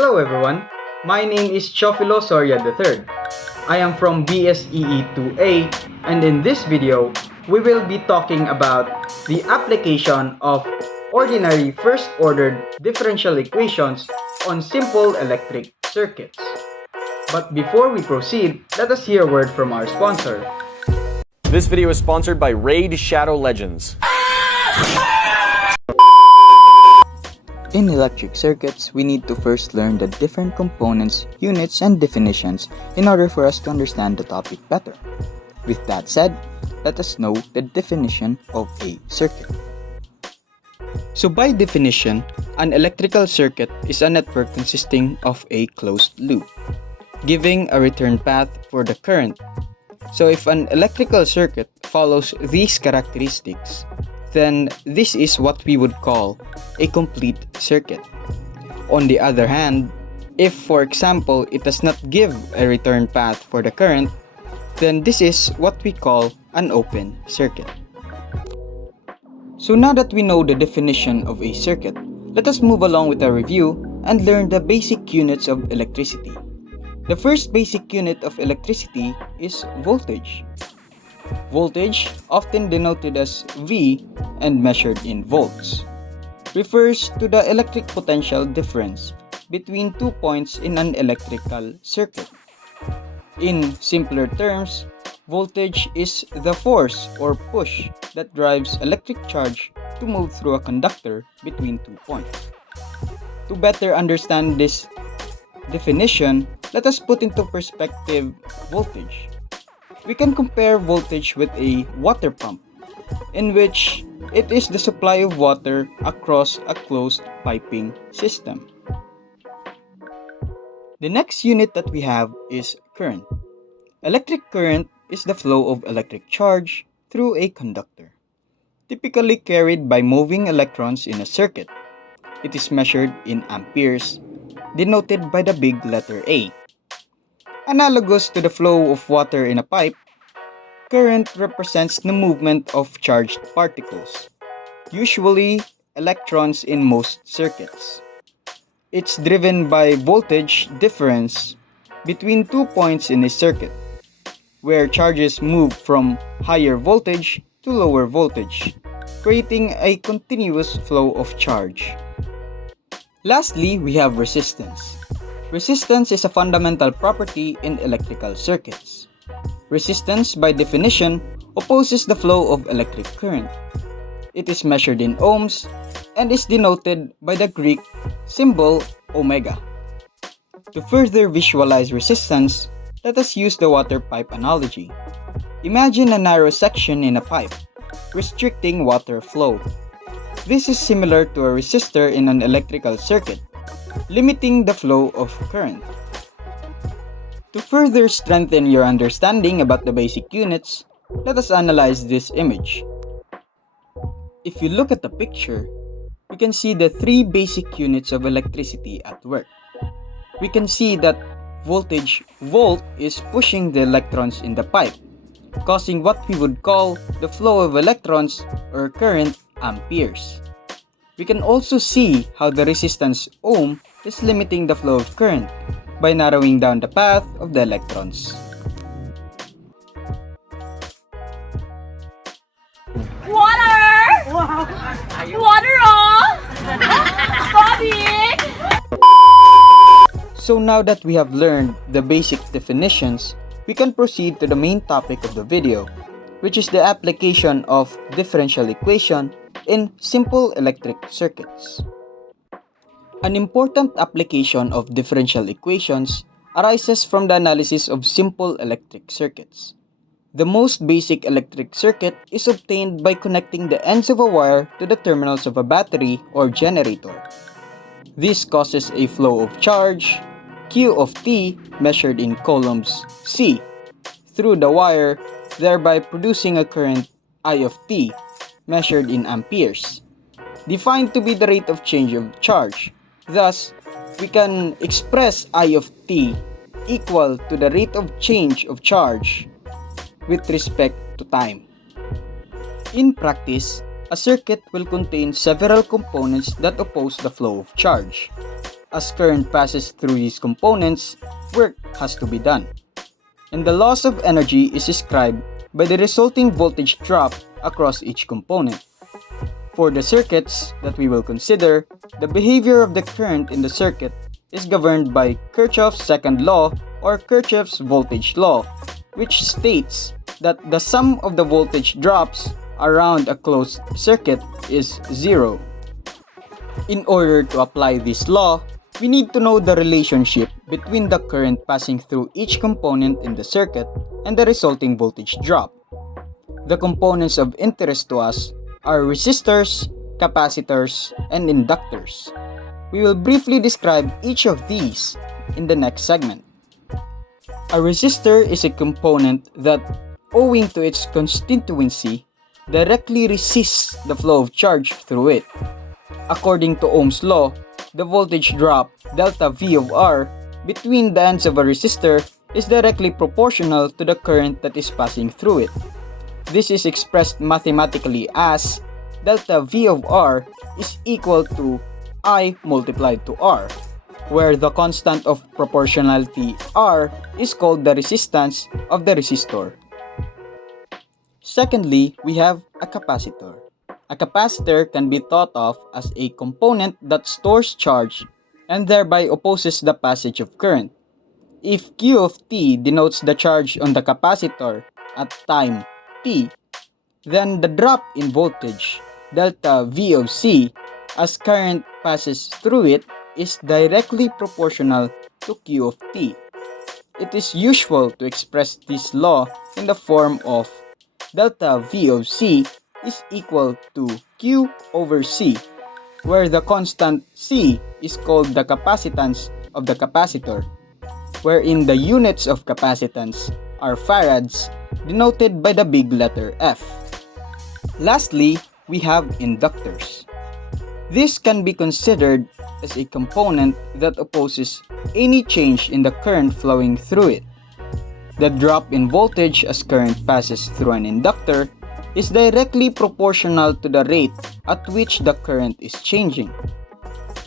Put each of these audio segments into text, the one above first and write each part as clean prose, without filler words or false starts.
Hello everyone, my name is Teofilo Soria III. I am from BSEE 2A, and in this video, we will be talking about the application of ordinary first-ordered differential equations on simple electric circuits. But before we proceed, let us hear a word from our sponsor. This video is sponsored by Raid Shadow Legends. In electric circuits, we need to first learn the different components, units, and definitions in order for us to understand the topic better. With that said, let us know the definition of a circuit. So by definition, an electrical circuit is a network consisting of a closed loop, giving a return path for the current. So if an electrical circuit follows these characteristics, then this is what we would call a complete circuit. On the other hand, if for example it does not give a return path for the current, then this is what we call an open circuit. So now that we know the definition of a circuit, let us move along with a review and learn the basic units of electricity. The first basic unit of electricity is voltage. Voltage, often denoted as V and measured in volts, refers to the electric potential difference between 2 points in an electrical circuit. In simpler terms, voltage is the force or push that drives electric charge to move through a conductor between 2 points. To better understand this definition, let us put into perspective voltage. We can compare voltage with a water pump, in which it is the supply of water across a closed piping system. The next unit that we have is current. Electric current is the flow of electric charge through a conductor, typically carried by moving electrons in a circuit. It is measured in amperes, denoted by the big letter A. Analogous to the flow of water in a pipe, current represents the movement of charged particles, usually electrons in most circuits. It's driven by voltage difference between 2 points in a circuit, where charges move from higher voltage to lower voltage, creating a continuous flow of charge. Lastly, we have resistance. Resistance is a fundamental property in electrical circuits. Resistance, by definition, opposes the flow of electric current. It is measured in ohms and is denoted by the Greek symbol omega. To further visualize resistance, let us use the water pipe analogy. Imagine a narrow section in a pipe, restricting water flow. This is similar to a resistor in an electrical circuit, limiting the flow of current. To further strengthen your understanding about the basic units, let us analyze this image. If you look at the picture, we can see the three basic units of electricity at work. We can see that voltage, volt, is pushing the electrons in the pipe, causing what we would call the flow of electrons or current, amperes. We can also see how the resistance ohm is limiting the flow of current by narrowing down the path of the electrons. Water! Water on! Bobby! So now that we have learned the basic definitions, we can proceed to the main topic of the video, which is the application of differential equation in simple electric circuits. An important application of differential equations arises from the analysis of simple electric circuits. The most basic electric circuit is obtained by connecting the ends of a wire to the terminals of a battery or generator. This causes a flow of charge, Q of T, measured in coulombs C, through the wire, thereby producing a current I of T, measured in amperes, defined to be the rate of change of charge. Thus, we can express I of T equal to the rate of change of charge with respect to time. In practice, a circuit will contain several components that oppose the flow of charge. as current passes through these components, work has to be done. And the loss of energy is described by the resulting voltage drop across each component. For the circuits that we will consider, the behavior of the current in the circuit is governed by Kirchhoff's second law or Kirchhoff's voltage law, which states that the sum of the voltage drops around a closed circuit is zero. In order to apply this law, we need to know the relationship between the current passing through each component in the circuit and the resulting voltage drop. The components of interest to us are resistors, capacitors, and inductors. We will briefly describe each of these in the next segment. A resistor is a component that, owing to its constituency, directly resists the flow of charge through it. According to Ohm's law, the voltage drop delta V of R between the ends of a resistor is directly proportional to the current that is passing through it. This is expressed mathematically as delta V of R is equal to I multiplied to R, where the constant of proportionality R is called the resistance of the resistor. Secondly, we have a capacitor. A capacitor can be thought of as a component that stores charge and thereby opposes the passage of current. If Q of t denotes the charge on the capacitor at time t, then the drop in voltage, delta V of C, as current passes through it is directly proportional to Q of t. It is usual to express this law in the form of delta V of C is equal to Q over C, where the constant C is called the capacitance of the capacitor, wherein the units of capacitance are farads, denoted by the big letter F. Lastly, we have inductors. This can be considered as a component that opposes any change in the current flowing through it. The drop in voltage as current passes through an inductor is directly proportional to the rate at which the current is changing.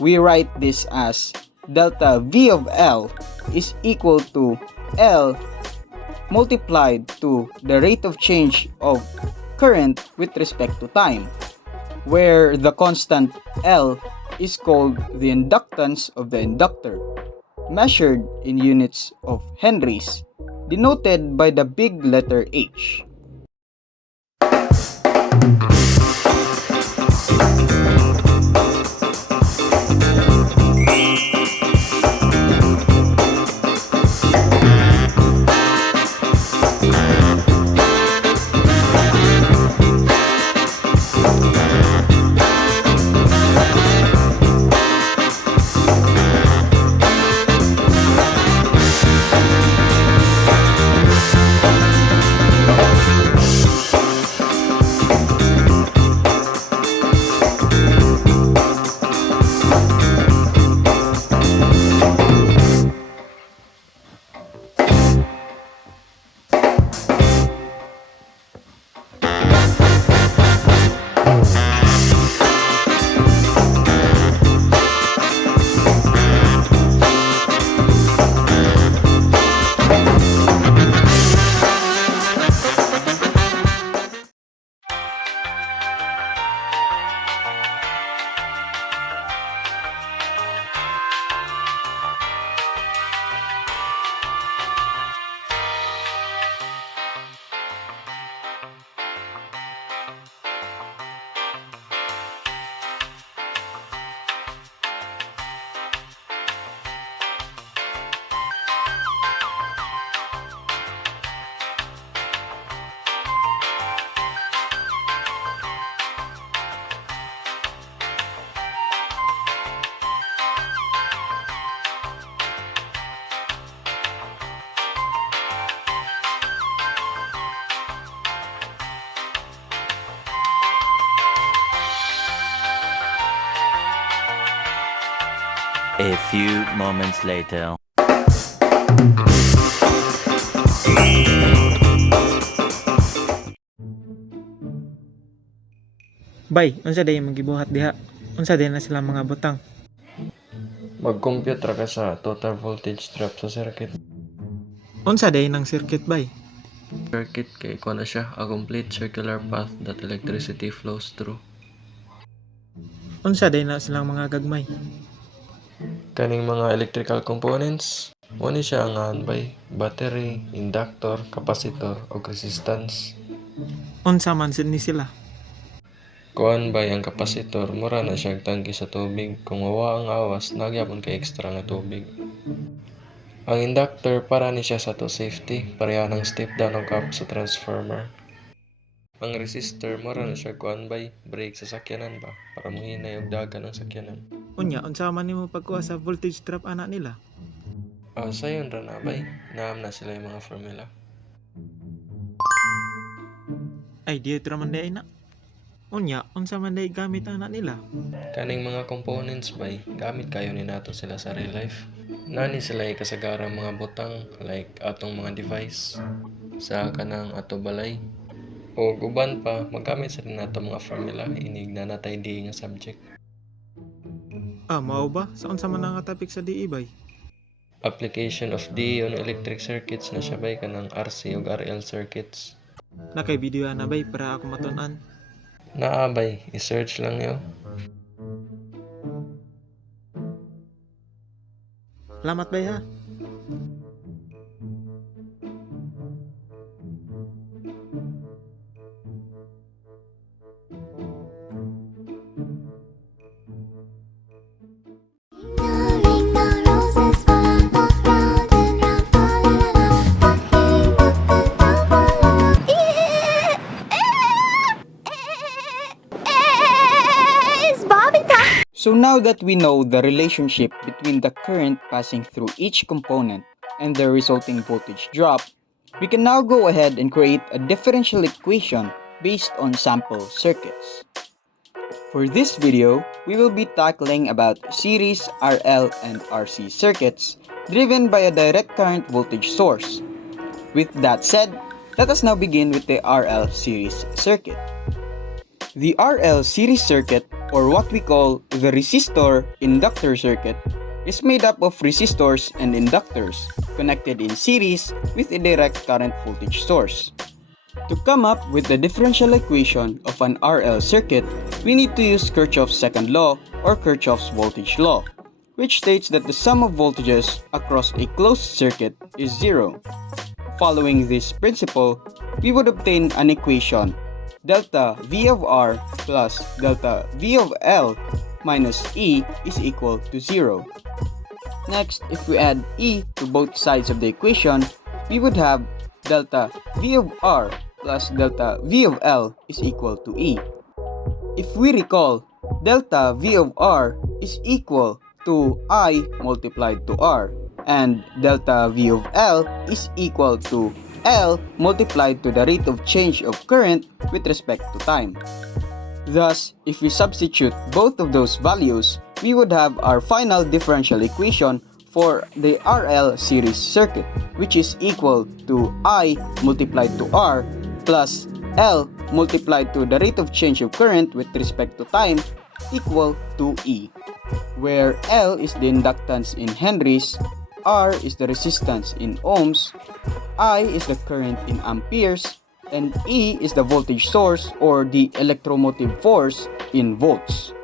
We write this as delta V of L is equal to L multiplied to the rate of change of current with respect to time, where the constant L is called the inductance of the inductor, measured in units of henries, denoted by the big letter H. A few moments later. Bay, unsa day magibuhat diha? Unsa day na sila mga butang? Mag-compute ra ka sa total voltage drop sa circuit. Unsa day ng circuit bay? Circuit kay iko na siya a complete circular path that electricity flows through. Unsa day na silang mga gagmay? Kaning mga electrical components, mo ni siya ang hanbay, battery, inductor, capacitor ug resistance. Unsa man ni sila? Kuan bay ang capacitor, mura na siyang tangke sa tubig. Kung mawa ang awas, nagyapon kay extra nga tubig. Ang inductor para ni siya sa to safety, pareha ng step down og up sa transformer. Ang resistor, mura na siya kuan bay, brake sa sakyanan ba, para muhinay og dagan ang sakyanan. Unya, unsa man nimo pagkuha sa voltage drop ana nila? Sayon ra na bay, naam na sila yung mga formula. Ay, dito raman day na. Unya, unsa man day gamit ana nila? Kaning mga components bay, gamit kayo ni nato sila sa real life. Nani sila kasagaran mga butang like atong mga device sa kanang ato balay. O guban pa, magamit sa rin nato mga formula, inig na natay di nga subject. Mao ba? Sa unsa man nga topic sa DE bay? Application of DE on electric circuits na siya bay kanang RC ug RL circuits. Nakay video na bay para ako matun-an. Naabay, i-search lang yo. Salamat bay ha. So now that we know the relationship between the current passing through each component and the resulting voltage drop, we can now go ahead and create a differential equation based on sample circuits. For this video, we will be tackling about series RL and RC circuits driven by a direct current voltage source. With that said, let us now begin with the RL series circuit. The RL series circuit, or what we call the resistor-inductor circuit, is made up of resistors and inductors connected in series with a direct current voltage source. To come up with the differential equation of an RL circuit, we need to use Kirchhoff's second law or Kirchhoff's voltage law, which states that the sum of voltages across a closed circuit is zero. Following this principle, we would obtain an equation delta V of R plus delta V of L minus E is equal to 0. Next, if we add E to both sides of the equation, we would have delta V of R plus delta V of L is equal to E. If we recall, delta V of R is equal to I multiplied to R, and delta V of L is equal to L multiplied to the rate of change of current with respect to time. Thus, if we substitute both of those values, we would have our final differential equation for the RL series circuit, which is equal to I multiplied to R plus L multiplied to the rate of change of current with respect to time equal to E, where L is the inductance in henries, R is the resistance in ohms, I is the current in amperes, and E is the voltage source or the electromotive force in volts.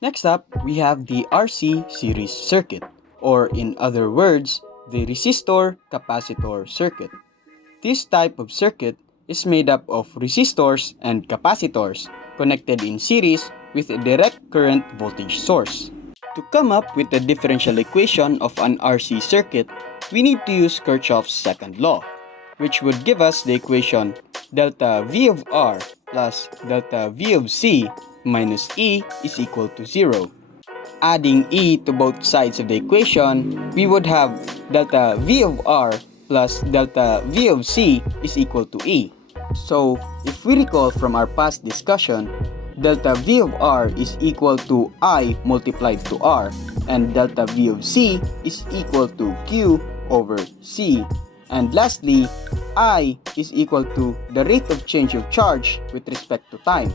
Next up, we have the RC series circuit, or in other words, the resistor-capacitor circuit. This type of circuit is made up of resistors and capacitors connected in series with a direct current voltage source. To come up with the differential equation of an RC circuit, we need to use Kirchhoff's second law, which would give us the equation delta V of R plus delta V of C minus E is equal to 0. Adding E to both sides of the equation, we would have delta V of R plus delta V of C is equal to E. So, if we recall from our past discussion, delta V of R is equal to I multiplied to R, and delta V of C is equal to Q over C. And lastly, I is equal to the rate of change of charge with respect to time.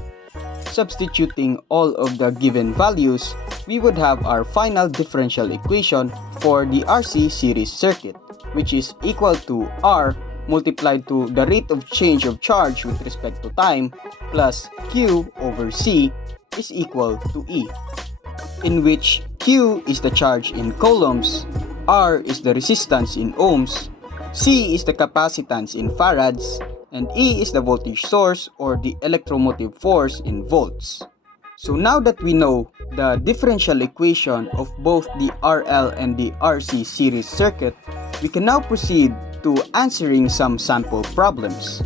Substituting all of the given values, we would have our final differential equation for the RC series circuit, which is equal to R multiplied to the rate of change of charge with respect to time plus Q over C is equal to E, in which Q is the charge in coulombs, R is the resistance in ohms, C is the capacitance in farads, and E is the voltage source or the electromotive force in volts. So now that we know the differential equation of both the RL and the RC series circuit, we can now proceed to answering some sample problems.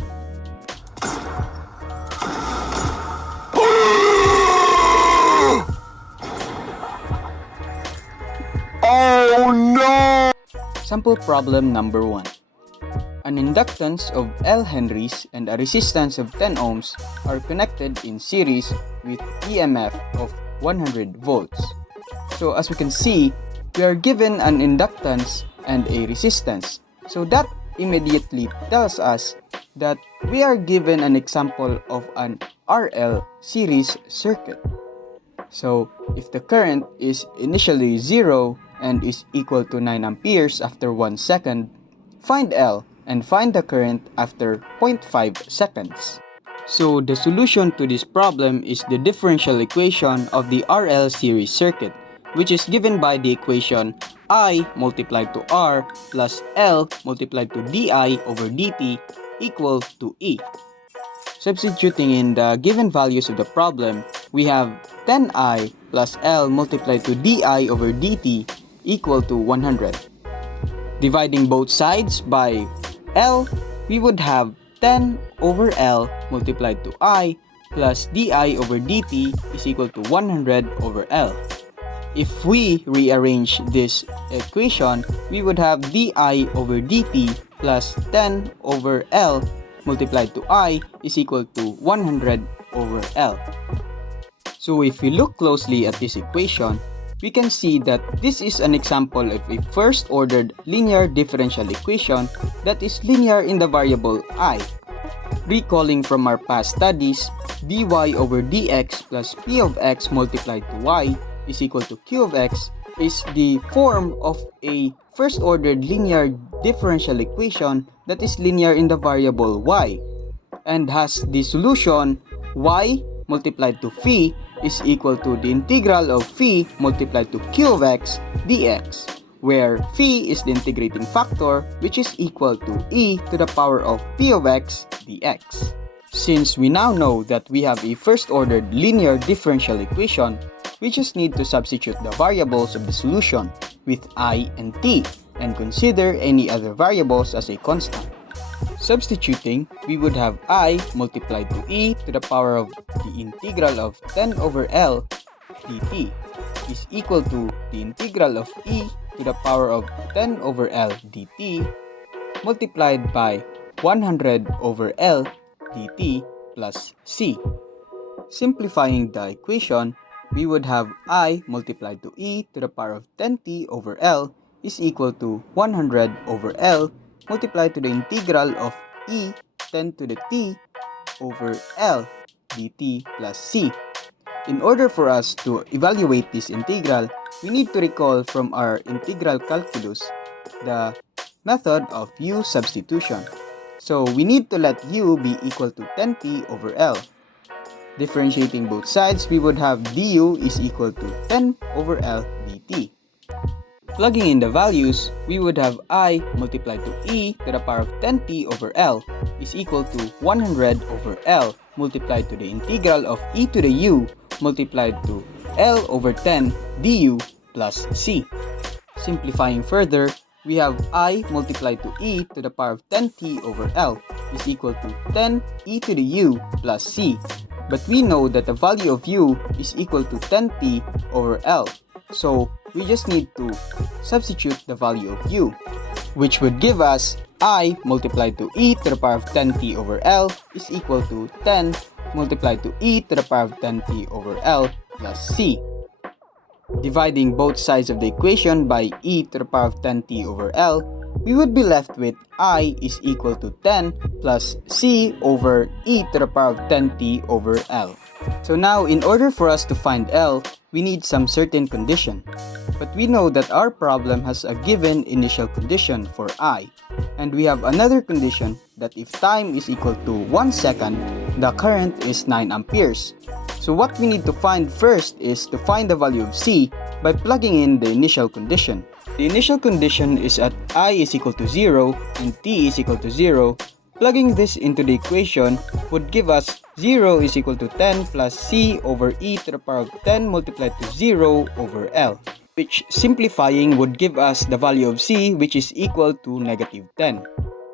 Oh no! Sample problem number 1. An inductance of L henries and a resistance of 10 ohms are connected in series with EMF of 100 volts. So as we can see, we are given an inductance and a resistance. So that immediately tells us that we are given an example of an RL series circuit. So if the current is initially 0 and is equal to 9 amperes after 1 second, find L and find the current after 0.5 seconds. So the solution to this problem is the differential equation of the RL series circuit, which is given by the equation I multiplied to R plus L multiplied to DI over DT equal to E. Substituting in the given values of the problem, we have 10I plus L multiplied to DI over DT equal to 100. Dividing both sides by L, we would have 10 over L multiplied to I plus DI over DT is equal to 100 over L. If we rearrange this equation, we would have DI over DT plus 10 over L multiplied to I is equal to 100 over L. So if we look closely at this equation, we can see that this is an example of a first-ordered linear differential equation that is linear in the variable I. Recalling from our past studies, dy over dx plus p of x multiplied to y is equal to q of x is the form of a first-ordered linear differential equation that is linear in the variable y and has the solution y multiplied to phi is equal to the integral of phi multiplied to q of x dx, where phi is the integrating factor which is equal to e to the power of p of x dx. Since we now know that we have a first-ordered linear differential equation, we just need to substitute the variables of the solution with I and t and consider any other variables as a constant. Substituting, we would have I multiplied to e to the power of the integral of 10 over L dt is equal to the integral of e to the power of 10 over L dt multiplied by 100 over L dt plus c. Simplifying the equation, we would have I multiplied to e to the power of 10t over L is equal to 100 over L multiplied to the integral of e 10 to the t over L dt plus c. In order for us to evaluate this integral, we need to recall from our integral calculus the method of u substitution. So we need to let u be equal to 10t over L. Differentiating both sides, we would have du is equal to 10 over L dt. Plugging in the values, we would have I multiplied to e to the power of 10t over L is equal to 100 over L multiplied to the integral of e to the u multiplied to L over 10 du plus c. Simplifying further, we have I multiplied to e to the power of 10t over L is equal to 10 e to the u plus c. But we know that the value of u is equal to 10t over L. So we just need to substitute the value of u, which would give us I multiplied to e to the power of 10t over L is equal to 10 multiplied to e to the power of 10t over L plus c. Dividing both sides of the equation by e to the power of 10t over L, we would be left with I is equal to 10 plus C over e to the power of 10t over L. So now, in order for us to find L, we need some certain condition. But we know that our problem has a given initial condition for I, and we have another condition that if time is equal to 1 second, the current is 9 amperes. So what we need to find first is to find the value of C by plugging in the initial condition. The initial condition is at I is equal to 0 and t is equal to 0. Plugging this into the equation would give us 0 is equal to 10 plus C over e to the power of 10 multiplied to 0 over L, which simplifying would give us the value of C, which is equal to negative 10.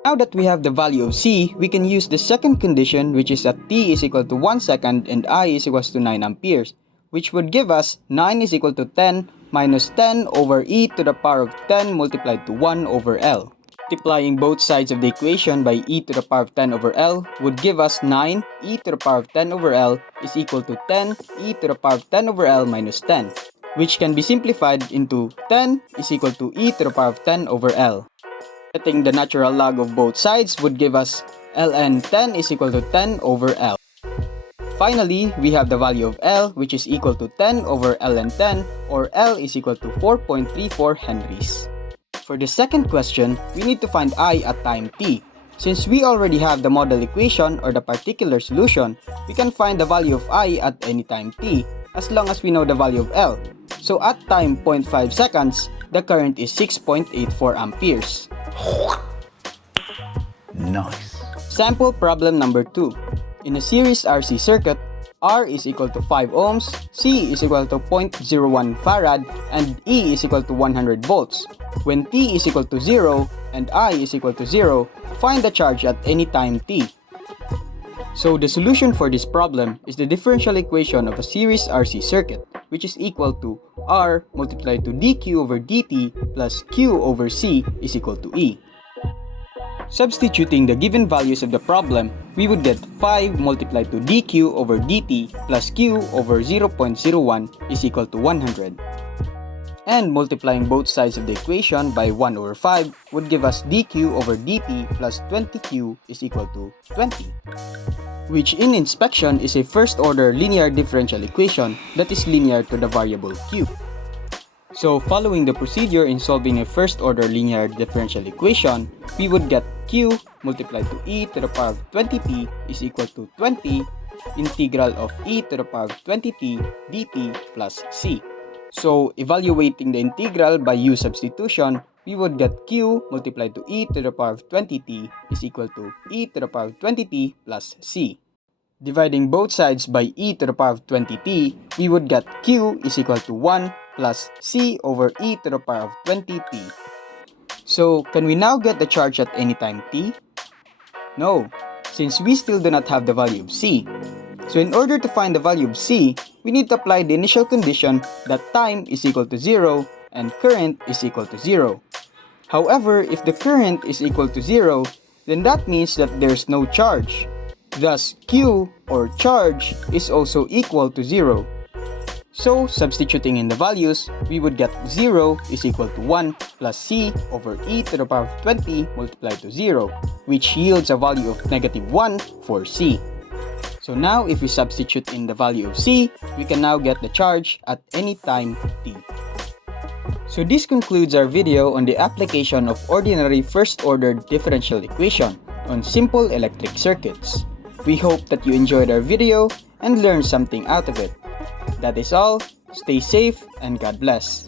Now that we have the value of C, we can use the second condition, which is at t is equal to 1 second and I is equal to 9 amperes, which would give us 9 is equal to 10 minus 10 over e to the power of 10 multiplied to 1 over L. Multiplying both sides of the equation by e to the power of 10 over L would give us 9 e to the power of 10 over L is equal to 10 e to the power of 10 over L minus 10, which can be simplified into 10 is equal to e to the power of 10 over L. Setting the natural log of both sides would give us ln 10 is equal to 10 over L. Finally, we have the value of L, which is equal to 10 over ln 10, or L is equal to 4.34 henries. For the second question, we need to find I at time t. Since we already have the model equation or the particular solution, we can find the value of I at any time t, as long as we know the value of L. So at time 0.5 seconds, the current is 6.84 amperes. Nice. Sample problem number 2. In a series RC circuit, R is equal to 5 ohms, C is equal to 0.01 farad, and E is equal to 100 volts. When T is equal to 0 and I is equal to 0, find the charge at any time t. So the solution for this problem is the differential equation of a series RC circuit, which is equal to R multiplied to dq over dt plus q over C is equal to E. Substituting the given values of the problem, we would get 5 multiplied to dq over dt plus q over 0.01 is equal to 100. And multiplying both sides of the equation by 1 over 5 would give us dq over dt plus 20q is equal to 20, which in inspection is a first-order linear differential equation that is linear to the variable q. So following the procedure in solving a first-order linear differential equation, we would get q multiplied to e to the power of 20t is equal to 20 integral of e to the power of 20t dt plus c. So evaluating the integral by u substitution, we would get q multiplied to e to the power of 20t is equal to e to the power of 20t plus c. Dividing both sides by e to the power of 20t, we would get q is equal to 1 plus c over e to the power of 20t. So, can we now get the charge at any time t? No, since we still do not have the value of c. So in order to find the value of c, we need to apply the initial condition that time is equal to 0 and current is equal to 0. However, if the current is equal to 0, then that means that there's no charge. Thus, q or charge is also equal to 0. So, substituting in the values, we would get 0 is equal to 1 plus c over e to the power of 20 multiplied to 0, which yields a value of negative 1 for c. So now, if we substitute in the value of c, we can now get the charge at any time t. So this concludes our video on the application of ordinary first-order differential equation on simple electric circuits. We hope that you enjoyed our video and learned something out of it. That is all. Stay safe and God bless.